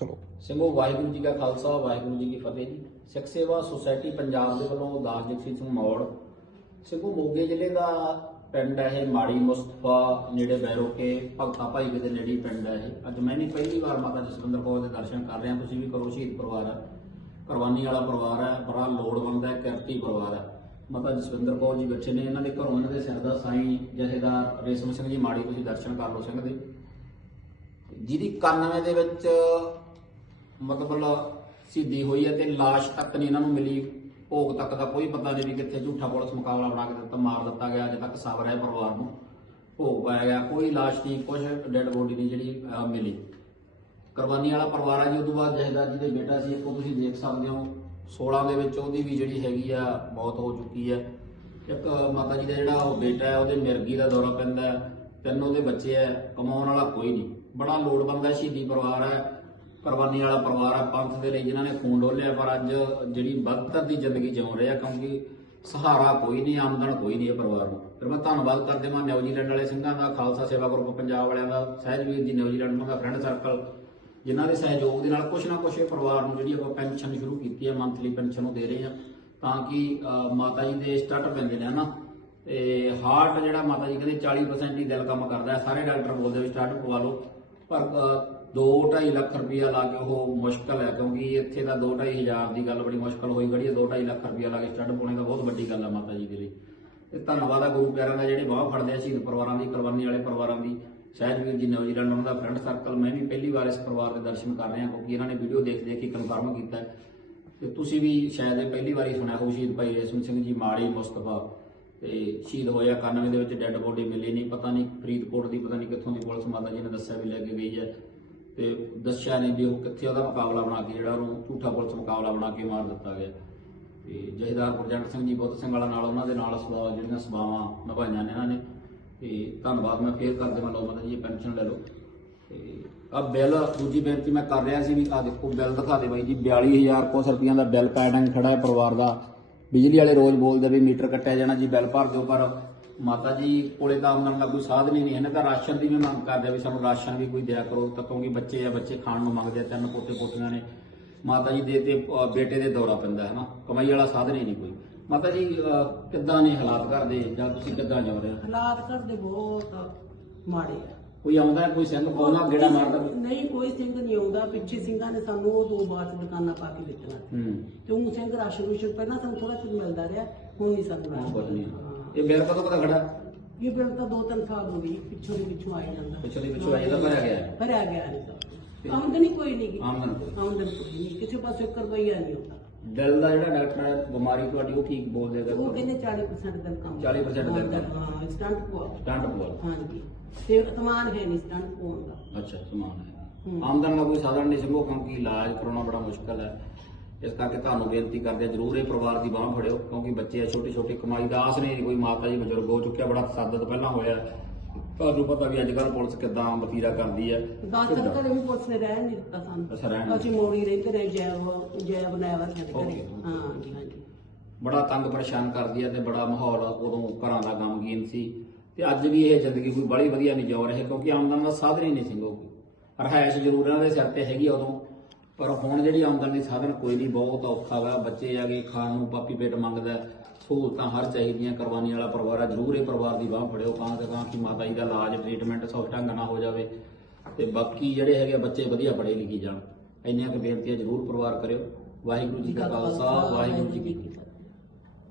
ਚਲੋ। ਸਿੰਘੋ ਵਾਹਿਗੁਰੂ ਜੀ ਕਾ ਖਾਲਸਾ, ਵਾਹਿਗੁਰੂ ਜੀ ਕੀ ਫਤਿਹ ਜੀ। ਸਿੱਖ ਸੇਵਾ ਸੁਸਾਇਟੀ ਪੰਜਾਬ ਦੇ ਵੱਲੋਂ ਦਾਸ ਜਗਸੀਰ ਸਿੰਘ ਮੌੜ ਸਿੰਘੋ ਮੋਗੇ ਜ਼ਿਲ੍ਹੇ ਦਾ ਪਿੰਡ ਹੈ ਇਹ, ਮਾੜੀ ਮੁਸਤਫਾ, ਨੇੜੇ ਬੈਰੋਕੇ, ਭਗਤਾ ਭਾਈ ਦੇ ਨੇੜੇ ਪਿੰਡ ਹੈ ਇਹ। ਅੱਜ ਮੈਂ ਨਹੀਂ ਪਹਿਲੀ ਵਾਰ ਮਾਤਾ ਜਸਵਿੰਦਰ ਕੌਰ ਦੇ ਦਰਸ਼ਨ ਕਰ ਰਿਹਾ, ਤੁਸੀਂ ਵੀ ਕਰੋ, ਸ਼ਹੀਦ ਪਰਿਵਾਰ ਹੈ। ਕੁਰਬਾਨੀ ਵਾਲਾ ਪਰਿਵਾਰ ਹੈ, ਬੜਾ ਲੋੜਵੰਦ ਹੈ, ਕਿਰਤੀ ਪਰਿਵਾਰ ਹੈ। ਮਾਤਾ ਜਸਵਿੰਦਰ ਕੌਰ ਜੀ ਬੱਚੇ ਨੇ, ਇਹਨਾਂ ਦੇ ਘਰੋਂ ਇਹਨਾਂ ਦੇ ਸਿਰ ਦਾ ਸਾਈਂ ਜਥੇਦਾਰ ਰੇਸ਼ਮ ਸਿੰਘ ਜੀ, ਮਾੜੀ, ਤੁਸੀਂ ਦਰਸ਼ਨ ਕਰ ਲਓ ਸਿੰਘ ਦੇ। ਜਿਹਦੀ 91 ਦੇ ਵਿੱਚ ਮਤਲਬ ਸਿੱਧੀ ਹੋਈ ਹੈ ਤੇ লাশ ਤੱਕ ਨਹੀਂ ਇਹਨਾਂ ਨੂੰ ਮਿਲੀ ਭੋਗ ਤੱਕ ਦਾ ਕੋਈ ਪਤਾ ਨਹੀਂ ਵੀ ਕਿੱਥੇ ਝੂਠਾ ਪੁਲਿਸ ਮੁਕਾਬਲਾ ਬਣਾ ਕੇ ਦਿੱਤਾ ਮਾਰ ਦਿੱਤਾ ਗਿਆ ਅਜੇ ਤੱਕ ਸਬਰ ਹੈ ਪਰਿਵਾਰ ਨੂੰ ਭੋਗ ਪਾਇਆ ਗਿਆ ਕੋਈ লাশ ਨਹੀਂ ਕੁਝ ਡੈੱਡ ਬੋਡੀ ਨਹੀਂ ਜਿਹੜੀ ਅਹ, ਮਿਲੀ ਕੁਰਬਾਨੀ ਵਾਲਾ ਪਰਿਵਾਰ ਆ ਜੀ ਉਦੋਂ ਬਾਅਦ ਜਹਦਾਰ ਜੀ ਦੇ ਬੇਟਾ ਸੀ ਉਹ ਤੁਸੀਂ ਦੇਖ ਸਕਦੇ ਹੋ 16 ਦੇ ਵਿੱਚ ਉਹਦੀ ਵੀ ਜਿਹੜੀ ਹੈਗੀ ਆ ਮੌਤ ਹੋ ਚੁੱਕੀ ਹੈ ਇੱਕ ਮਾਤਾ ਜੀ ਦਾ ਜਿਹੜਾ ਉਹ ਬੇਟਾ ਹੈ ਉਹਦੇ ਮਿਰਗੀ ਦਾ ਦੌਰਾ ਪੈਂਦਾ ਹੈ ਤਿੰਨ ਉਹਦੇ ਬੱਚੇ ਹੈ ਕਮਾਉਣ ਵਾਲਾ ਕੋਈ ਨਹੀਂ ਬੜਾ ਲੋੜਵੰਦ ਹੈ ਸ਼ਹੀਦੀ ਪਰਿਵਾਰ ਹੈ ਕੁਰਬਾਨੀ ਵਾਲਾ ਪਰਿਵਾਰ ਆ ਪੰਥ ਦੇ ਲਈ, ਜਿਨ੍ਹਾਂ ਨੇ ਖੂਨ ਡੋਲਿਆ, ਪਰ ਅੱਜ ਜਿਹੜੀ ਬਦਤਰ ਦੀ ਜ਼ਿੰਦਗੀ ਜਿਉਂ ਰਹੇ ਆ, ਕਿਉਂਕਿ ਸਹਾਰਾ ਕੋਈ ਨਹੀਂ, ਆਮਦਨ ਕੋਈ ਨਹੀਂ ਇਹ ਪਰਿਵਾਰ ਨੂੰ। ਫਿਰ ਮੈਂ ਧੰਨਵਾਦ ਕਰਦੇ ਹਾਂ ਨਿਊਜ਼ੀਲੈਂਡ ਵਾਲੇ ਸਿੰਘਾਂ ਦਾ, ਖਾਲਸਾ ਸੇਵਾ ਗਰੁੱਪ ਪੰਜਾਬ ਵਾਲਿਆਂ ਦਾ, ਸਹਿਜਵੀਰ ਜੀ ਨਿਊਜ਼ੀਲੈਂਡ ਦਾ, ਫਰੈਂਡ ਸਰਕਲ, ਜਿਨ੍ਹਾਂ ਦੇ ਸਹਿਯੋਗ ਦੇ ਨਾਲ ਕੁਛ ਨਾ ਕੁਛ ਇਹ ਪਰਿਵਾਰ ਨੂੰ ਜਿਹੜੀ ਆਪਾਂ ਪੈਨਸ਼ਨ ਸ਼ੁਰੂ ਕੀਤੀ ਹੈ ਮੰਥਲੀ ਪੈਨਸ਼ਨ ਉਹ ਦੇ ਰਹੇ ਆ, ਤਾਂ ਕਿ ਮਾਤਾ ਜੀ ਦੇ ਸਟੱਟ ਪੈਂਦੇ ਨੇ, ਹਨਾ? ਤੇ ਹਾਰਟ ਜਿਹੜਾ ਮਾਤਾ ਜੀ ਕਹਿੰਦੇ 40% ਹੀ ਦਿਲ ਕੰਮ ਕਰਦਾ ਸਾਰੇ ਡਾਕਟਰ ਬੋਲਦੇ ਵੀ ਸਟੱਟ ਪਵਾ ਲਓ। ਪਰ 2.5 ਲੱਖ ਰੁਪਇਆ ਲਾ ਕੇ ਉਹ ਮੁਸ਼ਕਲ ਹੈ, ਕਿਉਂਕਿ ਇੱਥੇ ਦਾ 2.5 ਹਜ਼ਾਰ ਦੀ ਗੱਲ ਬੜੀ ਮੁਸ਼ਕਲ ਹੋਈ ਗੜੀ ਹੈ 2.5 ਲੱਖ ਰੁਪਇਆ ਲਾ ਕੇ ਸਟੱਟ ਪਾਉਣੇ ਦਾ ਬਹੁਤ ਵੱਡੀ ਗੱਲ ਹੈ ਮਾਤਾ ਜੀ ਦੇ ਲਈ। ਤੇ ਧੰਨਵਾਦ ਆ ਗੁਰੂ ਪਿਆਰਿਆਂ ਦਾ ਜਿਹੜੇ ਬਾਹ ਫੜਦੇ ਆ, ਸ਼ਹੀਦ ਪਰਿਵਾਰਾਂ ਦੀ, ਕੁਰਬਾਨੀ ਵਾਲੇ ਪਰਿਵਾਰਾਂ ਦੀ। ਸਹਿਜਵੀਰ ਜੀ ਨਿਊਜ਼ੀਲੈਂਡ ਉਹਨਾਂ ਦਾ ਫਰੈਂਡ ਸਰਕਲ ਮੈਂ ਵੀ ਪਹਿਲੀ ਵਾਰ ਇਸ ਪਰਿਵਾਰ ਦੇ ਦਰਸ਼ਨ ਕਰ ਰਿਹਾ, ਕਿਉਂਕਿ ਇਹਨਾਂ ਨੇ ਵੀਡੀਓ ਦੇਖ ਦੇਖ ਕੇ ਕਨਫਰਮ ਕੀਤਾ। ਹੈ ਤੇ ਤੁਸੀਂ ਵੀ ਸ਼ਾਇਦ ਇਹ ਪਹਿਲੀ ਵਾਰੀ ਸੁਣਿਆ ਹੋਊ, ਸ਼ਹੀਦ ਭਾਈ ਰੇਸ਼ਮ ਸਿੰਘ ਜੀ, ਮਾੜੀ ਮੁਸਤਫਾ। ਤੇ ਸ਼ਹੀਦ ਹੋਇਆ 91 ਦੇ ਵਿੱਚ, ਡੈੱਡ ਬੋਡੀ ਮਿਲੀ ਨਹੀਂ, ਪਤਾ ਨਹੀਂ ਫਰੀਦਕੋਟ ਦੀ, ਪਤਾ ਨਹੀਂ ਕਿੱਥੋਂ ਦੀ ਪੁਲਿਸ ਮਾਤਾ ਜੀ ਨੇ ਦੱਸਿਆ ਵੀ ਲੈ ਕੇ ਗਈ ਹੈ। ਤੇ ਦੱਸਿਆ ਨਹੀਂ ਵੀ ਉਹ ਕਿੱਥੇ ਉਹਦਾ ਮੁਕਾਬਲਾ ਬਣਾ ਕੇ ਜਿਹੜਾ ਉਹਨੂੰ ਝੂਠਾ ਪੁਲਿਸ ਮੁਕਾਬਲਾ ਬਣਾ ਕੇ ਮਾਰ ਦਿੱਤਾ ਗਿਆ। ਤੇ ਜਹੇਦਾਰ ਗੁਰਜੰਟ ਸਿੰਘ ਜੀ, ਬੁੱਧ ਸਿੰਘ ਵਾਲਾ ਨਾਲ ਉਹਨਾਂ ਦੇ ਨਾਲ ਸਵਾ ਜਿਹੜੀਆਂ ਸਭਾਵਾਂ ਨਿਭਾਈਆਂ ਨੇ ਇਹਨਾਂ ਨੇ। ਤੇ ਧੰਨਵਾਦ ਮੈਂ ਫੇਰ ਕਰਦੇ ਮੈਂ ਲਓ ਮਤਲਬ ਜੀ ਪੈਨਸ਼ਨ ਲੈ ਲਓ। ਤੇ ਆ ਬਿੱਲ, ਦੂਜੀ ਬੇਨਤੀ ਮੈਂ ਕਰ ਰਿਹਾ ਸੀ ਵੀ ਆ ਦੇਖੋ ਬਿੱਲ ਦਿਖਾ ਦੇ ਬਾਈ ਜੀ 42000 ਕੁਛ ਰੁਪਈਆਂ ਦਾ ਬਿੱਲ ਪੈਡਿੰਗ ਖੜਾ ਹੈ ਪਰਿਵਾਰ ਦਾ। ਬਿਜਲੀ ਵਾਲੇ ਰੋਜ਼ ਬੋਲਦੇ ਵੀ ਮੀਟਰ ਕੱਟਿਆ ਜਾਣਾ ਜੀ, ਬਿੱਲ ਭਰ ਦਿਓ ਪਰ ਮਾਤਾ ਜੀ ਕੋਲੇ ਤਾਂ ਆਮਦਨ ਦਾ ਕੋਈ ਸਾਧਨ ਹੀ ਨਹੀਂ ਹੈ। ਨਾ ਤਾਂ ਰਾਸ਼ਨ ਦੀ ਵੀ ਮੰਗ ਕਰਦੇ ਆ ਵੀ ਸਾਨੂੰ ਰਾਸ਼ਨ ਵੀ ਕੋਈ ਦਿਆ ਕਰੋ। ਤਾਂ ਕਿਉਂਕਿ ਬੱਚੇ ਆ ਬੱਚੇ ਖਾਣ ਨੂੰ ਮੰਗਦੇ ਆ ਤਿੰਨ ਪੋਤੇ ਪੋਤੀਆਂ ਨੇ। ਮਾਤਾ ਜੀ ਦੇ ਤੇ ਅ, ਬੇਟੇ ਦੇ ਦੌਰਾ ਪੈਂਦਾ ਹੈ ਨਾ। ਕਮਾਈ ਵਾਲਾ ਸਾਧਨ ਹੀ ਨਹੀਂ ਕੋਈ। ਮਾਤਾ ਜੀ ਅ, ਕਿੱਦਾਂ ਨੇ ਹਾਲਾਤ ਘਰ ਦੇ? ਜਾਂ ਤੁਸੀਂ ਕਿੱਦਾਂ ਜਾ ਰਹੇ ਹੋ? ਹਾਲਾਤ ਘਰ ਦੇ ਬਹੁਤ ਮਾੜੇ ਆ। ਕੋਈ ਆਉਂਦਾ ਹੈ, ਕੋਈ ਸਿੰਘ ਪਾਉਣਾ ਗੇੜਾ ਮਾਰਦਾ? ਕੋਈ? ਨਹੀਂ ਕੋਈ ਸਿੰਘ ਨਹੀਂ ਆਉਂਦਾ। ਪਿੱਛੇ ਸਿੰਘਾਂ ਨੇ ਸਾਨੂੰ ਉਹ ਦੋ ਬਾਅਦ ਚ ਦੁਕਾਨਾਂ ਪਾ ਕੇ ਦਿੱਤੀਆਂ ਹੂੰ। ਤੇ ਉਹ ਸਿੰਘ ਰਾਸ਼ਨ ਰੂਸ਼ਨ ਪਹਿਲਾਂ ਸਾਨੂੰ ਥੋੜਾ ਚਿਰ ਮਿਲਦਾ ਰਿਹਾ ਹੁਣ ਨਹੀਂ ਸਾਨੂੰ ਕੁਝ ਨਹੀਂ। ਹਾਂ। ਇਹ ਬਿੱਲ ਕਦੋਂ ਕਦਾ ਖੜਾ? ਇਹ ਬਿੱਲ ਤਾਂ ਦੋ ਤਿੰਨ ਸਾਲ ਹੋ ਗਈ ਪਿੱਛੋਂ ਦੀ ਪਿੱਛੋਂ ਆਈ ਜਾਂਦਾ। ਪਿੱਛੋਂ ਦੀ ਪਿੱਛੋਂ ਆਈ ਜਾਂਦਾ, ਭਰਿਆ ਗਿਆ। ਹੈ। ਭਰਿਆ ਗਿਆ ਆਮਦਨੀ ਕੋਈ ਨਹੀਂ ਗੀ। ਆਮਦਨ ਕੋਈ। ਆਮਦਨ ਕੋਈ ਨਹੀਂ। ਕਿਸੇ ਪਾਸੇ 1 ਰੁਪਈਆ ਨਹੀਂ ਹੁੰਦਾ। ਦਿਲ ਦਾ ਜਿਹੜਾ ਡਾਕਟਰ ਹੈ ਬਿਮਾਰੀ ਤੁਹਾਡੀ ਉਹ ਠੀਕ ਬੋਲਦੇ ਗਾ ਉਹ ਕਹਿੰਦੇ 40% ਦਾ ਕੰਮ 40% ਦਿਲ। ਹਾਂ ਸਟੰਟ ਪਵਾ ਸਟੰਟ ਪਵਾ ਹਾਂਜੀ। ਤੇ ਤਮਾਨ ਹੈ ਨਹੀਂ ਸਟੰਟ ਪਾਉਣ ਦਾ। ਅੱਛਾ ਸਮਾਨ ਹੈ। ਹੂੰ। ਆਮਦਨ ਦਾ ਕੋਈ ਸਾਧਨ ਨਹੀਂ ਸੰਭੋ ਕਿਉਂਕਿ ਇਲਾਜ ਕਰਾਉਣਾ ਬੜਾ ਮੁਸ਼ਕਲ ਹੈ। ਇਸ ਕਰਕੇ ਤੁਹਾਨੂੰ ਬੇਨਤੀ ਕਰਦੇ ਆ ਜਰੂਰ ਇਹ ਪਰਿਵਾਰ ਦੀ ਬਾਹ ਫੜਿਓ ਕਿਉਂਕਿ ਬੱਚੇ ਆ ਛੋਟੀ ਛੋਟੀ ਕਮਾਈ ਦਾ ਆਸ ਨਹੀਂ ਕੋਈ ਮਾਤਾ ਜੀ ਬਜ਼ੁਰਗ ਹੋ ਚੁੱਕਿਆ ਬੜਾ ਤਸੱਦਦ ਪਹਿਲਾਂ ਹੋਇਆ। ਤੁਹਾਨੂੰ ਪਤਾ ਵੀ ਅੱਜ ਕੱਲ੍ਹ ਪੁਲਿਸ ਕਿੱਦਾਂ ਵਤੀਰਾ ਕਰਦੀ ਹੈ ਦਸ ਦਿਨ ਘਰੇ ਵੀ ਪੁਲਿਸ ਨੇ ਰਹਿਣ ਨਹੀਂ ਦਿੱਤਾ ਅੱਛਾ, ਰਹਿਣ ਸਾਨੂੰ ਨਹੀਂ ਅਸੀਂ ਮੋੜੀ ਰਹਿੰਦੇ ਰਹੇ ਜੈਵ ਜੈਵ ਬਣਾਇਆ ਸਾਡੇ ਘਰੇ। Okay, okay. ਹਾਂ ਜੀ ਹਾਂਜੀ। ਬੜਾ ਤੰਗ ਪਰੇਸ਼ਾਨ ਕਰਦੀ ਹੈ ਤੇ ਬੜਾ ਮਾਹੌਲ ਉਦੋਂ ਘਰਾਂ ਦਾ ਗਮਗੀਨ ਸੀ। ਤੇ ਅੱਜ ਵੀ ਇਹ ਜ਼ਿੰਦਗੀ ਕੋਈ ਬੜੀ ਵਧੀਆ ਨਹੀਂ ਜਾ ਰਹੀ ਕਿਉਂਕਿ ਆਮਦਨ ਦਾ ਸਾਧਨ ਹੀ ਨਹੀਂ ਸੀ ਕੋਈ ਰਹਾਇਸ਼ ਜ਼ਰੂਰ ਇਹਨਾਂ ਦੇ ਸਿਰ ਤੇ ਹੈਗੀ ਆ ਉਦੋਂ। ਪਰ ਹੁਣ ਜਿਹੜੀ ਆਮਦਨ ਦੀ ਸਾਧਨ ਕੋਈ ਨਹੀਂ, ਬਹੁਤ ਔਖਾ ਵਾ। ਬੱਚੇ ਆਗੇ ਖਾਣ ਨੂੰ ਪਾਪੀ ਪੇਟ ਮੰਗਦਾ, ਸਹੂਲਤਾਂ ਹਰ ਚਾਹੀਦੀਆਂ, ਕੁਰਬਾਨੀ ਵਾਲਾ ਪਰਿਵਾਰ ਆ, ਜ਼ਰੂਰ ਇਹ ਪਰਿਵਾਰ ਦੀ ਬਾਹ ਫੜਿਓ ਕਾਂ ਤੇ ਕਾਂ ਕਿ ਮਾਤਾ ਜੀ ਦਾ ਇਲਾਜ ਟ੍ਰੀਟਮੈਂਟ ਸੌਖ ਢੰਗ ਨਾਲ ਹੋ ਜਾਵੇ। ਤੇ ਬਾਕੀ ਜਿਹੜੇ ਹੈਗੇ ਆ, ਬੱਚੇ ਵਧੀਆ ਪੜ੍ਹੇ ਲਿਖੀ ਜਾਣ। ਇੰਨੀਆਂ ਕੁ ਬੇਨਤੀਆਂ ਜ਼ਰੂਰ ਪਰਿਵਾਰ ਕਰਿਓ। ਵਾਹਿਗੁਰੂ ਜੀ ਕਾ ਖਾਲਸਾ, ਵਾਹਿਗੁਰੂ ਜੀ ਕੀ ਫਤਿਹ।